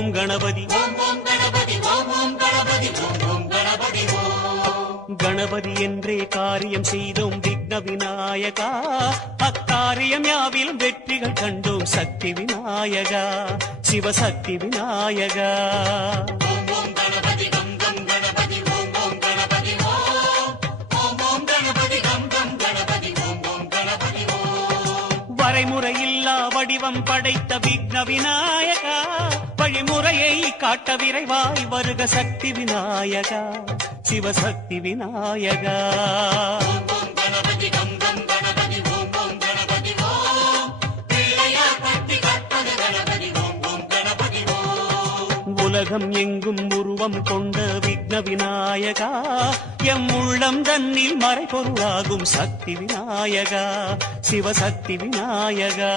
ஓம் கணபதி கணபதி என்றே காரியம் செய்தோம் விக்ன விநாயகா, அக்காரியம் யாவிலும் வெற்றிகள் கண்டோம் சக்தி விநாயகா, சிவசக்தி விநாயகா. வரைமுறையில்லா வடிவம் படைத்த விக்ன விநாயகா, வழிமுறையை காட்ட விரைவாய் வருக சக்தி விநாயகா, சிவசக்தி விநாயகா. உலகம் எங்கும் உருவம் கொண்ட விக்ன விநாயகா, எம் உள்ளம் தன்னில் மறைபொருளாகும் சக்தி விநாயகா, சிவசக்தி விநாயகா.